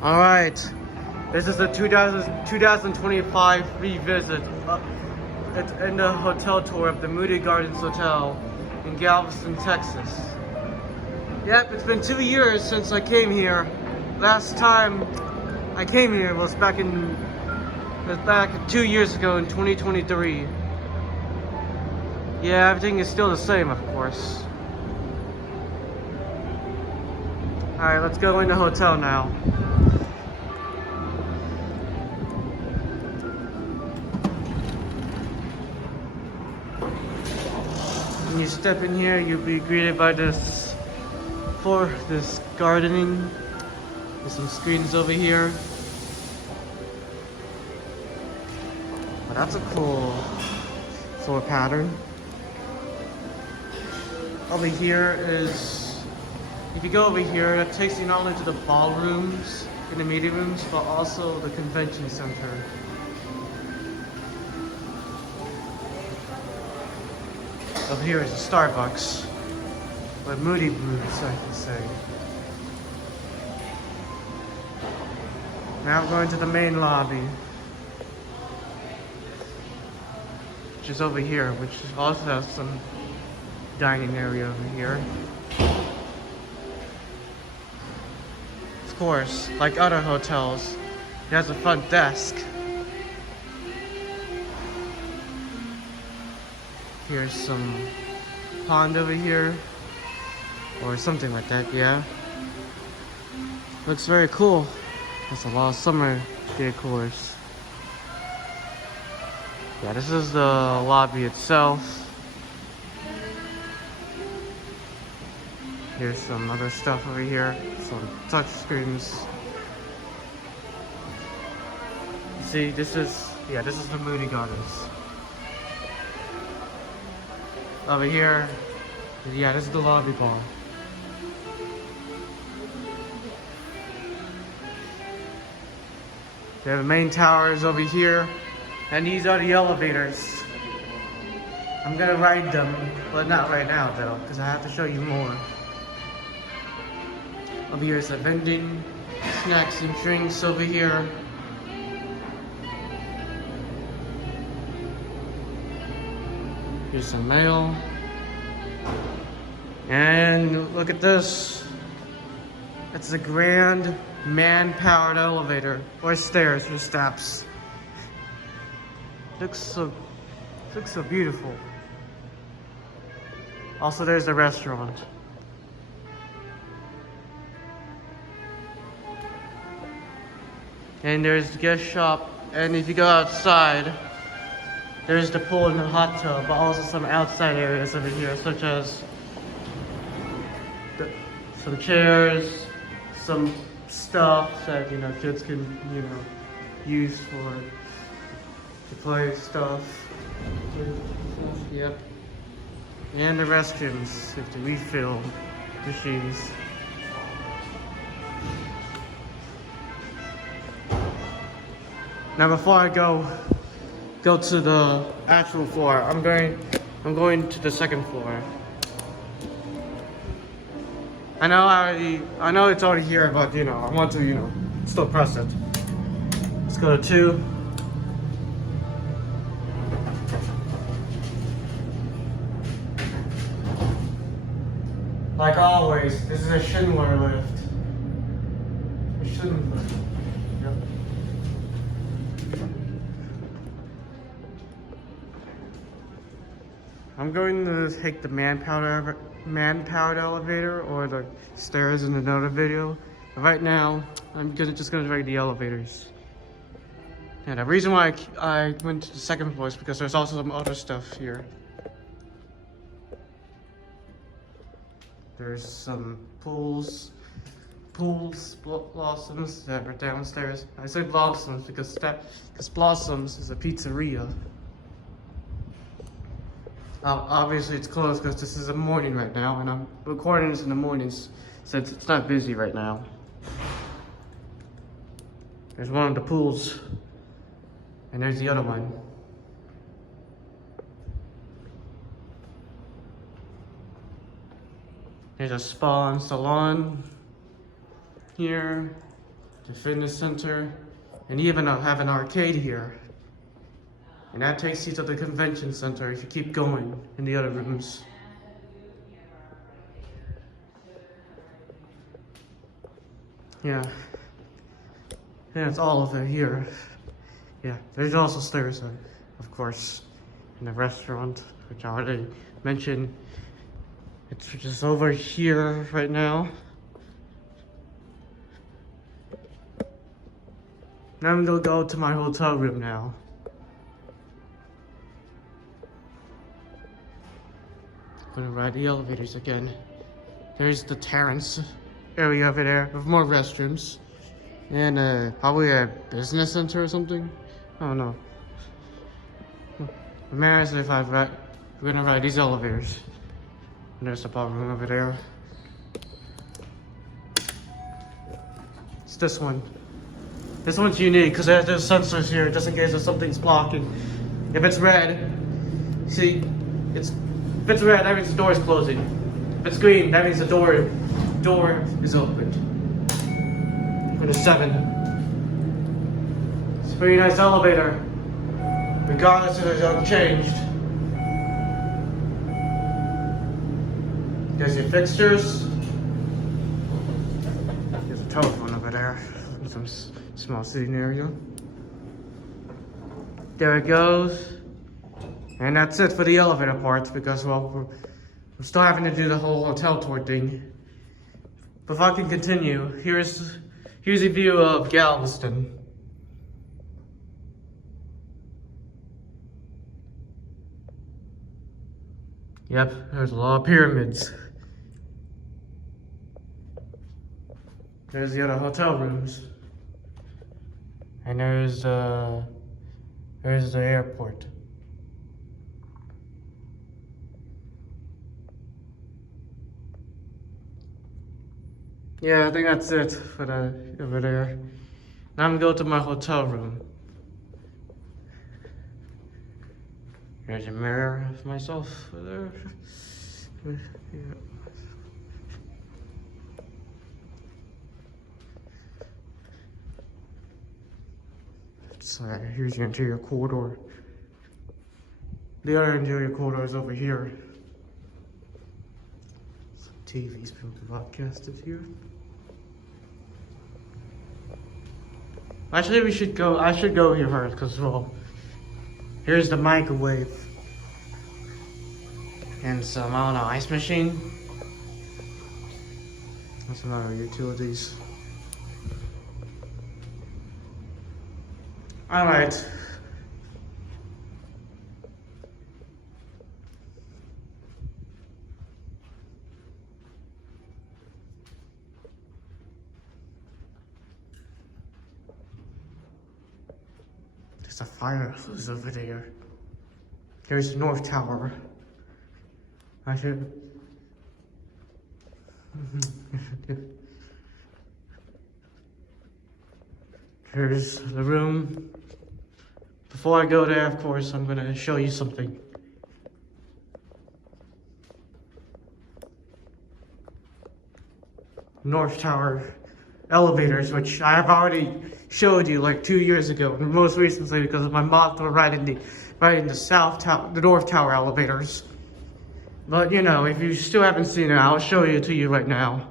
Alright, this is the 2025 revisit. It's in the hotel tour of the Moody Gardens Hotel in Galveston, Texas. Yep, it's been 2 years since I came here. Last time I came here was back 2 years ago in 2023. Yeah, everything is still the same, of course. Alright, let's go in the hotel now. When you step in here, you'll be greeted by this gardening. There's some screens over here. Oh, that's a cool floor pattern. Over here is, if you go over here, that takes you not only to the ballrooms and the meeting rooms, but also the convention center. Over here is a Starbucks, with Moody brews, I can say. Now I'm going to the main lobby, which is over here, which also has some dining area over here. Of course, like other hotels, it has a front desk. Here's some pond over here, or something like that, yeah. Looks very cool. There's a lot of summer decors. Yeah, this is the lobby itself. Here's some other stuff over here, some touch screens. See, this is the Moody Gardens. Over here, yeah, this is the lobby bar. The main tower is over here, and these are the elevators. I'm gonna ride them, but not right now though, because I have to show you more. Over here is a vending, snacks and drinks over here. Here's some mail. And look at this. It's a grand man-powered elevator, or stairs, or steps. Looks so beautiful. Also, there's the restaurant. And there's the gift shop. And if you go outside, there's the pool and the hot tub, but also some outside areas over here, such as some chairs, some stuff that kids can use to play stuff. Yep. And the restrooms with the refill machines. Now before I go to the actual floor, I'm going to the second floor. I know it's already here, but I want to still press it. Let's go to 2. Like always, this is a Schindler lift. A Schindler lift. Yep. I'm going to take the man-powered elevator or the stairs in another video. But right now, I'm just gonna ride the elevators. And the reason why I went to the second floor is because there's also some other stuff here. There's some blossoms that are downstairs. I say blossoms because Blossoms is a pizzeria. Obviously it's closed because this is the morning right now, and I'm recording this in the mornings since it's not busy right now. There's one of the pools, and there's the other one. There's a spa and salon here. the fitness center, and even have an arcade here. And that takes you to the convention center if you keep going in the other rooms. Yeah. Yeah, it's all of it here. Yeah, there's also stairs, of course, in the restaurant, which I already mentioned. It's just over here right now. Now I'm gonna go to my hotel room now. I'm gonna ride the elevators again. There's the terrace area over there with more restrooms. And probably a business center or something. I don't know. Imagine if we're gonna ride these elevators. And there's the ballroom over there. It's this one. This one's unique because there's sensors here just in case if something's blocking. If it's red, see, if it's red, that means the door is closing. If it's green, that means the door is opened. And a 7. It's a pretty nice elevator, regardless if it's unchanged. There's your fixtures. There's a telephone over there. Some small sitting area. There it goes. And that's it for the elevator part because, well, we're still having to do the whole hotel tour thing. But if I can continue, here's a view of Galveston. Yep, there's a lot of pyramids. There's the other hotel rooms. And there's the airport. Yeah, I think that's it for the over there. Now I'm going to my hotel room. There's a mirror of myself over there. Yeah. So here's the interior corridor. The other interior corridor is over here. Some TV's being broadcasted here. Actually, I should go here first, because, well, here's the microwave. And some, I don't know, ice machine. And some other utilities. Alright. There's a fire hose over there. There's the North Tower. I should... Here's the room. Before I go there, of course, I'm gonna show you something. North Tower elevators, which I have already showed you like 2 years ago, and most recently because of my moth were right in the South Tower, the North Tower elevators. But you know, if you still haven't seen it, I'll show it to you right now.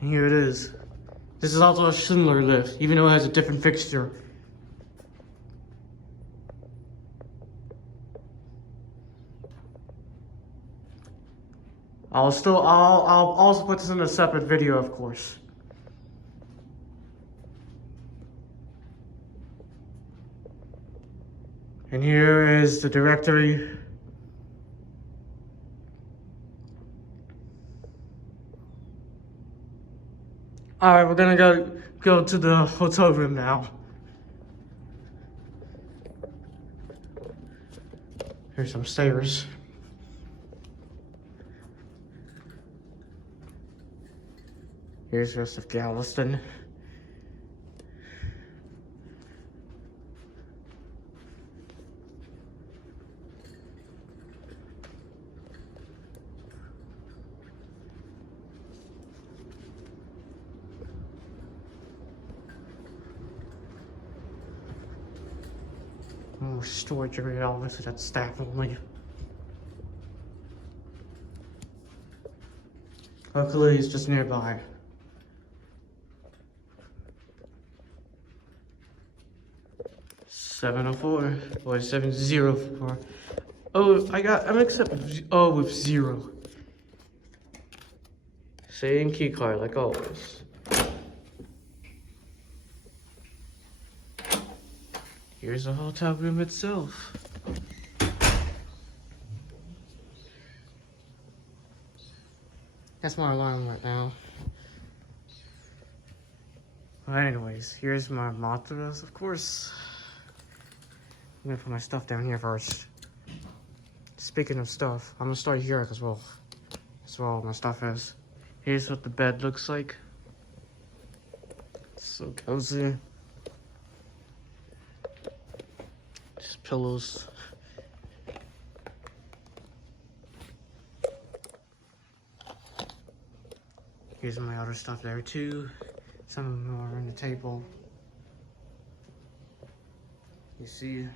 And here it is. This is also a Schindler lift, even though it has a different fixture. I'll also put this in a separate video, of course. And here is the directory. Alright, we're gonna go to the hotel room now. Here's some stairs. Here's the rest of Galveston. Oh, storage area, obviously that's staff only. Luckily, it's just nearby. $704 or 704. Oh, I'm accepting with 0. Same key card like always. Here's the hotel room itself. That's my alarm right now. Well, anyways, here's my mattress, of course. I'm gonna put my stuff down here first. Speaking of stuff, I'm gonna start here as well. That's where all my stuff is. Here's what the bed looks like. It's so cozy. Just pillows. Here's my other stuff there too. Some of them are on the table. You see,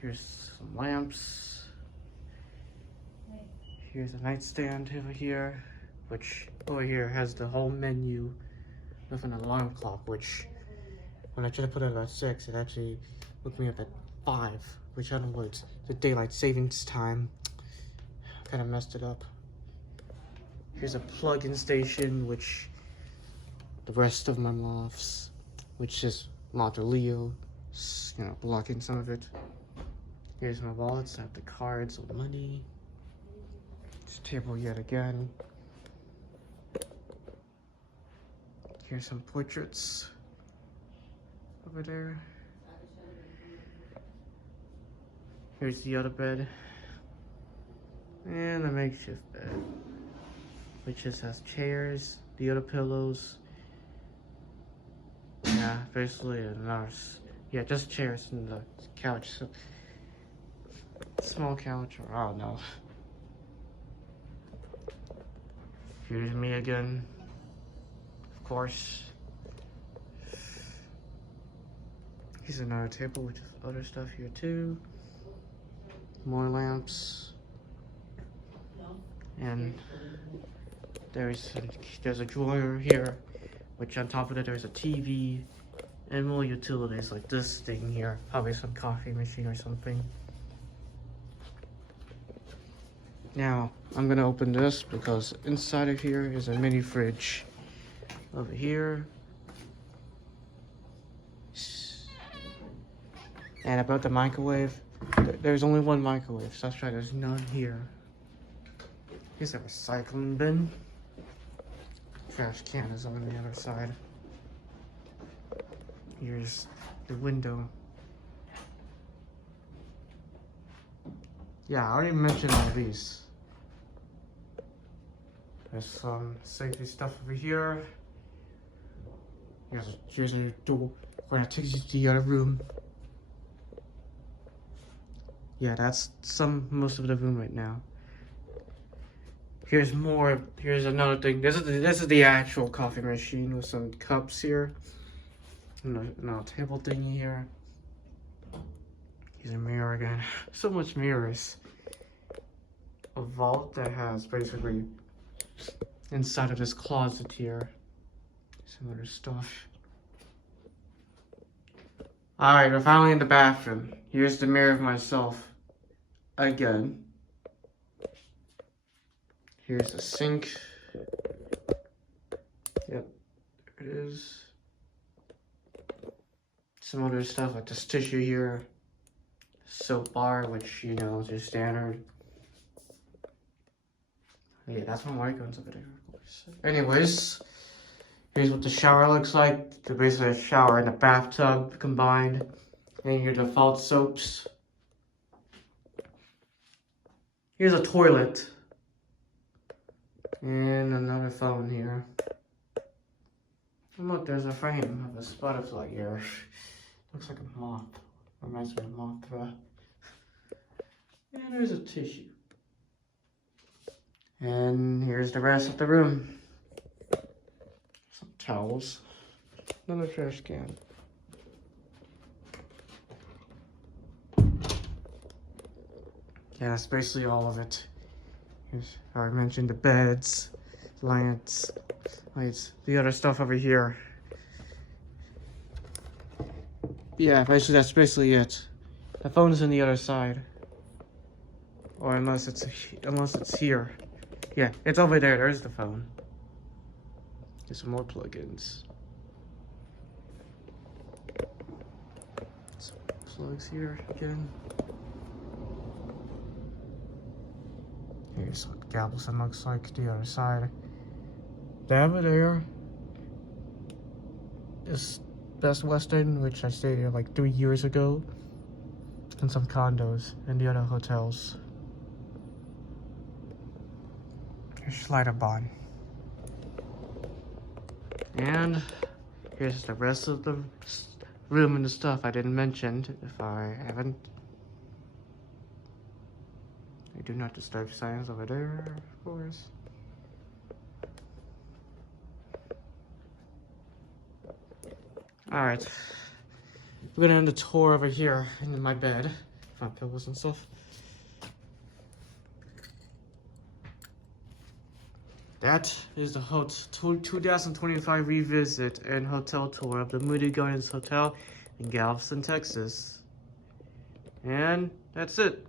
here's some lamps. Here's a nightstand over here, which over here has the whole menu with an alarm clock, which when I tried to put it at 6, it actually woke me up at 5, which I don't know, it's the daylight savings time. Kind of messed it up. Here's a plug-in station, which the rest of my lofts, which is Motto Leo, you know, blocking some of it. Here's my wallets, I have the cards with money. This table yet again. Here's some portraits over there. Here's the other bed. And a makeshift bed, which just has chairs, the other pillows. Yeah, basically a nurse. Yeah, just chairs and the couch. So, small couch, or I don't know. Here's me again, of course. Here's another table with other stuff here too. More lamps. And there's a drawer here, which on top of it there's a TV and more utilities like this thing here, probably some coffee machine or something. Now I'm gonna open this because inside of here is a mini fridge. Over here. And about the microwave, there's only one microwave, so that's right, there's none here. Here's a recycling bin. Trash can is on the other side. Here's the window. Yeah, I already mentioned all these. There's some safety stuff over here. Here's a door where it takes you to the other room. Yeah, that's most of the room right now. Here's more. Here's another thing. This is the actual coffee machine with some cups here. And a table thingy here. Here's a mirror again. So much mirrors. A vault that has basically inside of this closet here some other stuff. Alright, we're finally in the bathroom. Here's the mirror of myself again. Here's the sink. Yep, there it is. Some other stuff like this tissue here. Soap bar, which, you know, is your standard. Yeah, that's my mic goes over there, of course. Anyways, here's what the shower looks like. It's basically a shower and a bathtub combined. And your default soaps. Here's a toilet. And another phone here. And look, there's a frame of a butterfly here. Looks like a moth. Reminds me of Mothra. And there's a tissue. And here's the rest of the room. Some towels. Another trash can. Yeah, that's basically all of it. Here's how I mentioned the beds, lamps, lights, the other stuff over here. Yeah, basically that's basically it. The phone's on the other side. Or unless it's here. Yeah, it's over there. There's the phone. There's some more plugins. Some plugs here again. Here's what Galveston looks like the other side. That over there is Best Western, which I stayed here like 3 years ago. And some condos and the other hotels. Here's Schlitterbahn. And here's the rest of the room and the stuff I didn't mention, if I haven't. I do not disturb signs over there, of course. Alright. We're gonna end the tour over here in my bed. Found pillows and stuff. That is the 2025 revisit and hotel tour of the Moody Gardens Hotel in Galveston, Texas. And that's it.